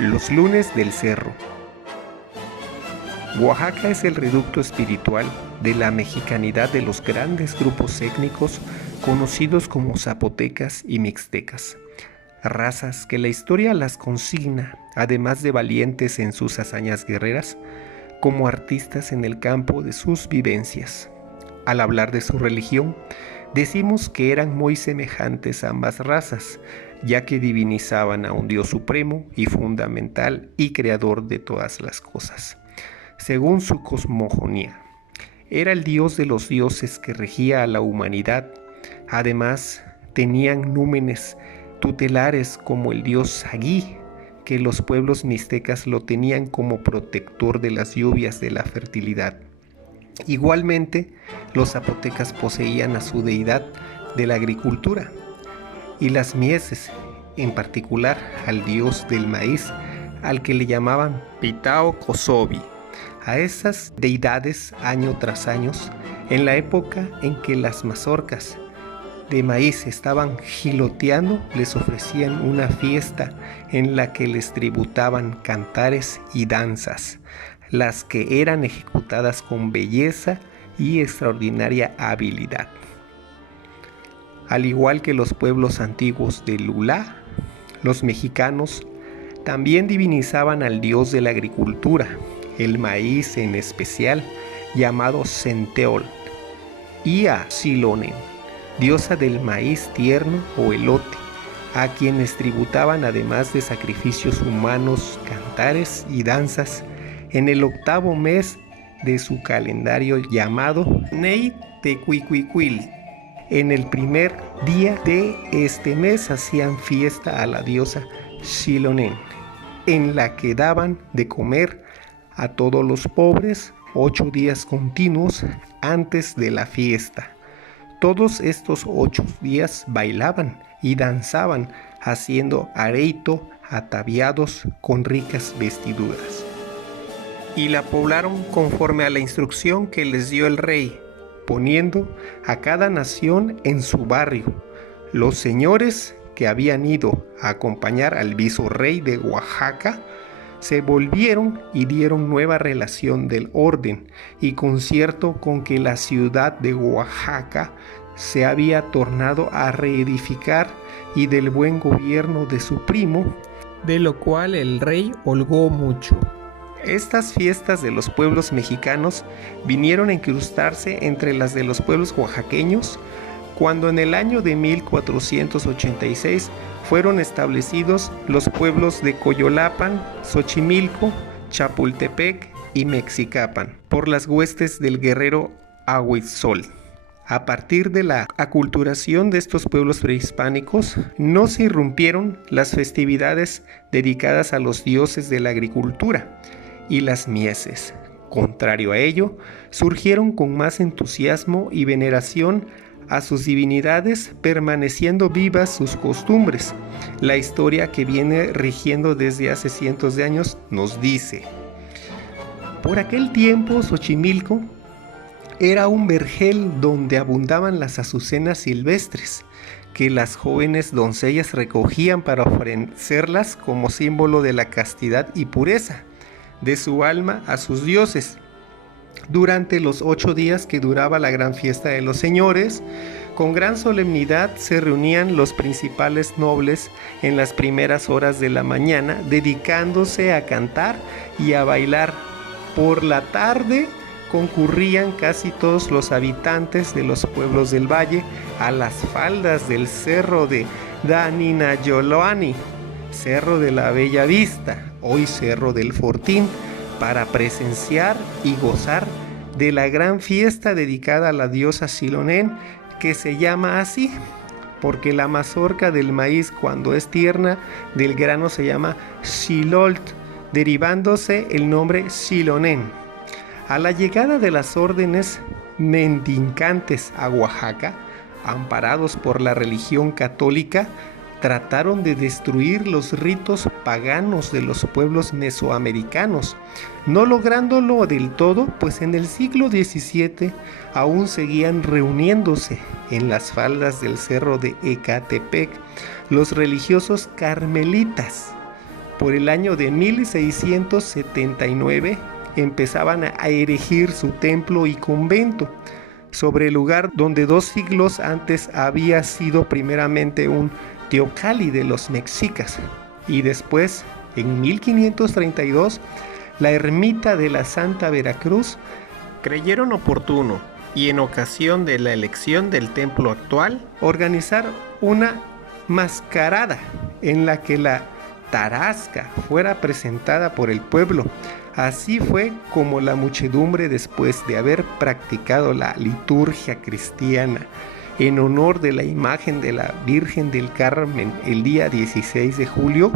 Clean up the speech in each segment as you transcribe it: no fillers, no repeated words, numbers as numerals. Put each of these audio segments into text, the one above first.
Los lunes del cerro. Oaxaca es el reducto espiritual de la mexicanidad de los grandes grupos étnicos conocidos como zapotecas y mixtecas, razas que la historia las consigna, además de valientes en sus hazañas guerreras, como artistas en el campo de sus vivencias. Al hablar de su religión, decimos que eran muy semejantes a ambas razas, ya que divinizaban a un Dios supremo y fundamental y creador de todas las cosas. Según su cosmogonía, era el Dios de los dioses que regía a la humanidad. Además, tenían númenes tutelares como el dios Sagí, que los pueblos mixtecas lo tenían como protector de las lluvias de la fertilidad. Igualmente, los zapotecas poseían a su deidad de la agricultura y las mieses, en particular al dios del maíz, al que le llamaban Pitao Cosobi. A esas deidades, año tras año, en la época en que las mazorcas de maíz estaban giloteando, les ofrecían una fiesta en la que les tributaban cantares y danzas, las que eran ejecutadas con belleza y extraordinaria habilidad. Al igual que los pueblos antiguos de Lulá, los mexicanos también divinizaban al dios de la agricultura, el maíz en especial, llamado Centeol, y a Xilonen, diosa del maíz tierno o elote, a quienes tributaban además de sacrificios humanos, cantares y danzas, en el 8º mes de su calendario llamado Neytecuicuicuil. En el primer día de este mes hacían fiesta a la diosa Xilonen, en la que daban de comer a todos los pobres 8 días continuos antes de la fiesta. Todos estos 8 días bailaban y danzaban, haciendo areito, ataviados con ricas vestiduras. Y la poblaron conforme a la instrucción que les dio el rey, poniendo a cada nación en su barrio. Los señores que habían ido a acompañar al visorrey de Oaxaca se volvieron y dieron nueva relación del orden y concierto con que la ciudad de Oaxaca se había tornado a reedificar y del buen gobierno de su primo, de lo cual el rey holgó mucho. Estas fiestas de los pueblos mexicanos vinieron a incrustarse entre las de los pueblos oaxaqueños cuando en el año de 1486 fueron establecidos los pueblos de Coyolapan, Xochimilco, Chapultepec y Mexicapan por las huestes del guerrero Ahuitzol. A partir de la aculturación de estos pueblos prehispánicos, no se irrumpieron las festividades dedicadas a los dioses de la agricultura y las mieses. Contrario a ello, surgieron con más entusiasmo y veneración a sus divinidades, permaneciendo vivas sus costumbres. La historia que viene rigiendo desde hace cientos de años nos dice: por aquel tiempo Xochimilco era un vergel donde abundaban las azucenas silvestres, que las jóvenes doncellas recogían para ofrecerlas como símbolo de la castidad y pureza de su alma a sus dioses. Durante los 8 días que duraba la gran fiesta de los señores, con gran solemnidad se reunían los principales nobles en las primeras horas de la mañana, dedicándose a cantar y a bailar. Por la tarde concurrían casi todos los habitantes de los pueblos del valle a las faldas del cerro de Daninayoloani, Cerro de la Bella Vista, hoy Cerro del Fortín, para presenciar y gozar de la gran fiesta dedicada a la diosa Xilonen, que se llama así porque la mazorca del maíz, cuando es tierna, del grano se llama Xilolt, derivándose el nombre Xilonen. A la llegada de las órdenes mendicantes a Oaxaca, amparados por la religión católica, trataron de destruir los ritos paganos de los pueblos mesoamericanos, no lográndolo del todo, pues en el siglo XVII aún seguían reuniéndose en las faldas del cerro de Ecatepec los religiosos carmelitas, por el año de 1679 empezaban a erigir su templo y convento sobre el lugar donde 2 siglos antes había sido primeramente un teocalli de los mexicas, y después, en 1532, la ermita de la Santa Veracruz. Creyeron oportuno, y en ocasión de la elección del templo actual, organizar una mascarada en la que la tarasca fuera presentada por el pueblo. Así fue como la muchedumbre, después de haber practicado la liturgia cristiana en honor de la imagen de la Virgen del Carmen el día 16 de julio,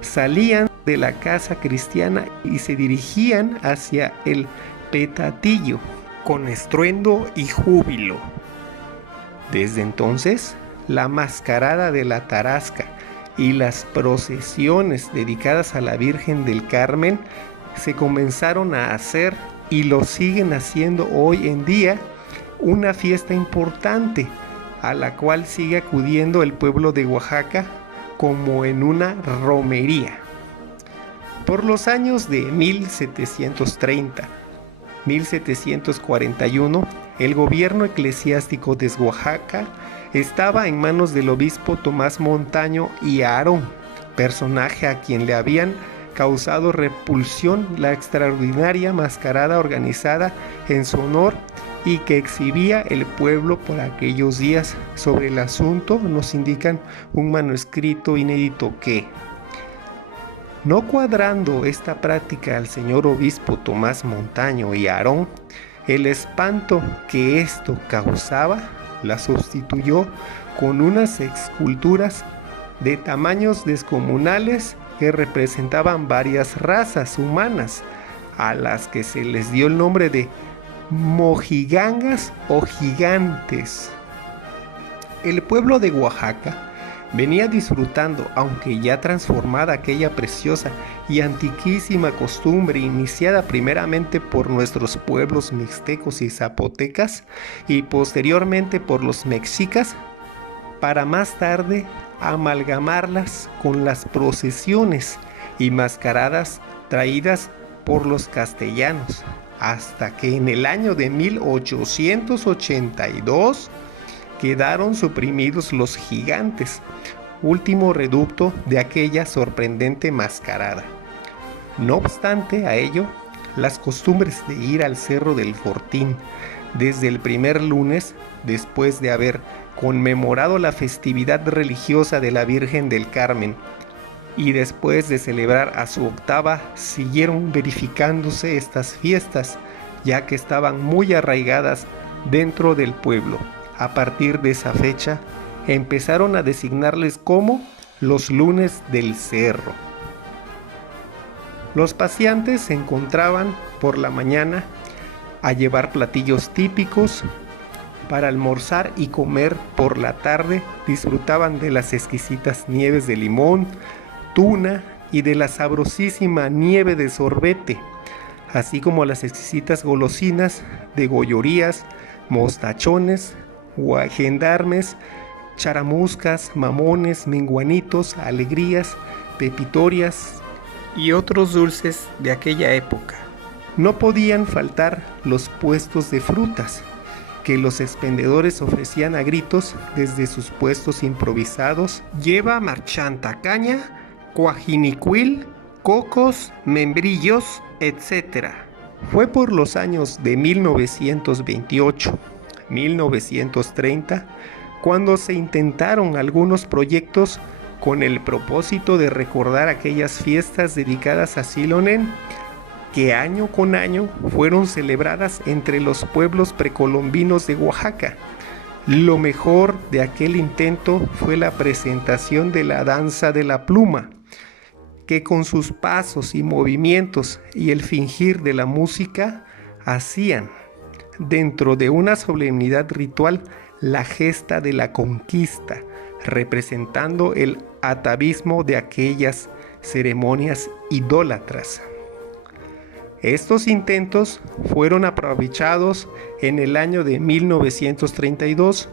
salían de la casa cristiana y se dirigían hacia el Petatillo con estruendo y júbilo. Desde entonces, la mascarada de la tarasca y las procesiones dedicadas a la Virgen del Carmen se comenzaron a hacer, y lo siguen haciendo hoy en día, una fiesta importante a la cual sigue acudiendo el pueblo de Oaxaca como en una romería. Por los años de 1730, 1741, el gobierno eclesiástico de Oaxaca estaba en manos del obispo Tomás Montaño y Aarón, personaje a quien le habían causado repulsión la extraordinaria mascarada organizada en su honor y que exhibía el pueblo por aquellos días. Sobre el asunto nos indican un manuscrito inédito que, no cuadrando esta práctica al señor obispo Tomás Montaño y Aarón, el espanto que esto causaba la sustituyó con unas esculturas de tamaños descomunales que representaban varias razas humanas, a las que se les dio el nombre de mojigangas o gigantes. El pueblo de Oaxaca venía disfrutando, aunque ya transformada, aquella preciosa y antiquísima costumbre iniciada primeramente por nuestros pueblos mixtecos y zapotecas y posteriormente por los mexicas, para más tarde amalgamarlas con las procesiones y mascaradas traídas por los castellanos, hasta que en el año de 1882 quedaron suprimidos los gigantes, último reducto de aquella sorprendente mascarada. No obstante a ello, las costumbres de ir al Cerro del Fortín desde el primer lunes, después de haber conmemorado la festividad religiosa de la Virgen del Carmen, y después de celebrar a su octava, siguieron verificándose estas fiestas, ya que estaban muy arraigadas dentro del pueblo. A partir de esa fecha, empezaron a designarles como los lunes del cerro. Los paseantes se encontraban por la mañana a llevar platillos típicos para almorzar, y comer por la tarde disfrutaban de las exquisitas nieves de limón, tuna y de la sabrosísima nieve de sorbete, así como las exquisitas golosinas de gollorías, mostachones, gendarmes, charamuscas, mamones, menguanitos, alegrías, pepitorias y otros dulces de aquella época. No podían faltar los puestos de frutas, que los expendedores ofrecían a gritos desde sus puestos improvisados. Lleva marchanta, caña, cuajinicuil, cocos, membrillos, etc. Fue por los años de 1928, 1930, cuando se intentaron algunos proyectos con el propósito de recordar aquellas fiestas dedicadas a Xilonen, que año con año fueron celebradas entre los pueblos precolombinos de Oaxaca. Lo mejor de aquel intento fue la presentación de la danza de la pluma, que con sus pasos y movimientos y el fingir de la música hacían, dentro de una solemnidad ritual, la gesta de la conquista, representando el atavismo de aquellas ceremonias idólatras. Estos intentos fueron aprovechados en el año de 1932,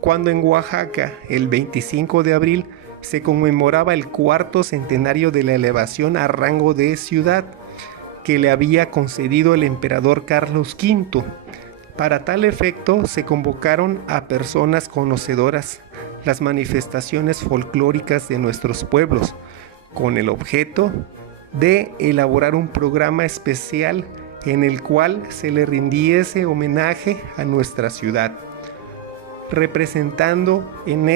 cuando en Oaxaca, el 25 de abril, se conmemoraba el cuarto centenario de la elevación a rango de ciudad que le había concedido el emperador Carlos V. Para tal efecto se convocaron a personas conocedoras las manifestaciones folclóricas de nuestros pueblos, con el objeto de elaborar un programa especial en el cual se le rindiese homenaje a nuestra ciudad, representando en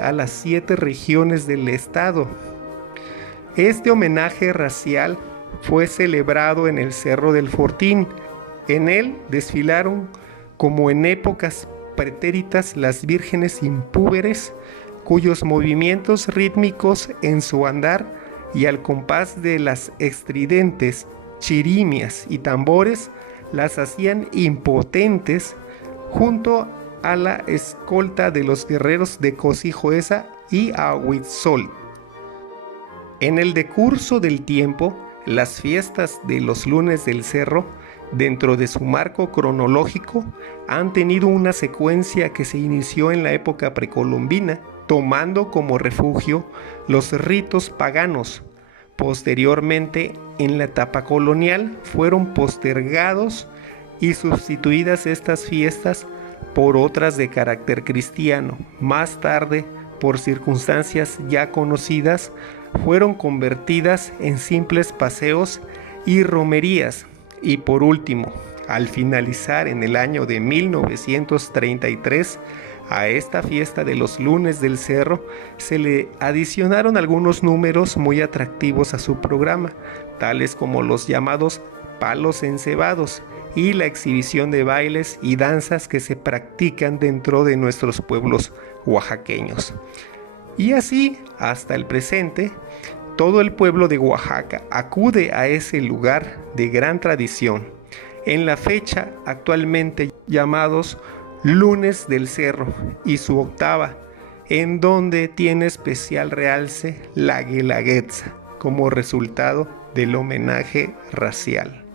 a las 7 regiones del estado. Este homenaje racial fue celebrado en el Cerro del Fortín. En él desfilaron, como en épocas pretéritas, las vírgenes impúberes, cuyos movimientos rítmicos en su andar y al compás de las estridentes chirimias y tambores las hacían impotentes junto a la escolta de los guerreros de Cosijoesa y Ahuitzol. En el decurso del tiempo, las fiestas de los lunes del cerro, dentro de su marco cronológico, han tenido una secuencia que se inició en la época precolombina, tomando como refugio los ritos paganos. Posteriormente, en la etapa colonial, fueron postergados y sustituidas estas fiestas por otras de carácter cristiano. Más tarde, por circunstancias ya conocidas, fueron convertidas en simples paseos y romerías. Y por último, al finalizar en el año de 1933, a esta fiesta de los lunes del cerro se le adicionaron algunos números muy atractivos a su programa, tales como los llamados palos encebados y la exhibición de bailes y danzas que se practican dentro de nuestros pueblos oaxaqueños. Y así, hasta el presente, todo el pueblo de Oaxaca acude a ese lugar de gran tradición, en la fecha actualmente llamados Lunes del Cerro y su octava, en donde tiene especial realce la Guelaguetza como resultado del homenaje racial.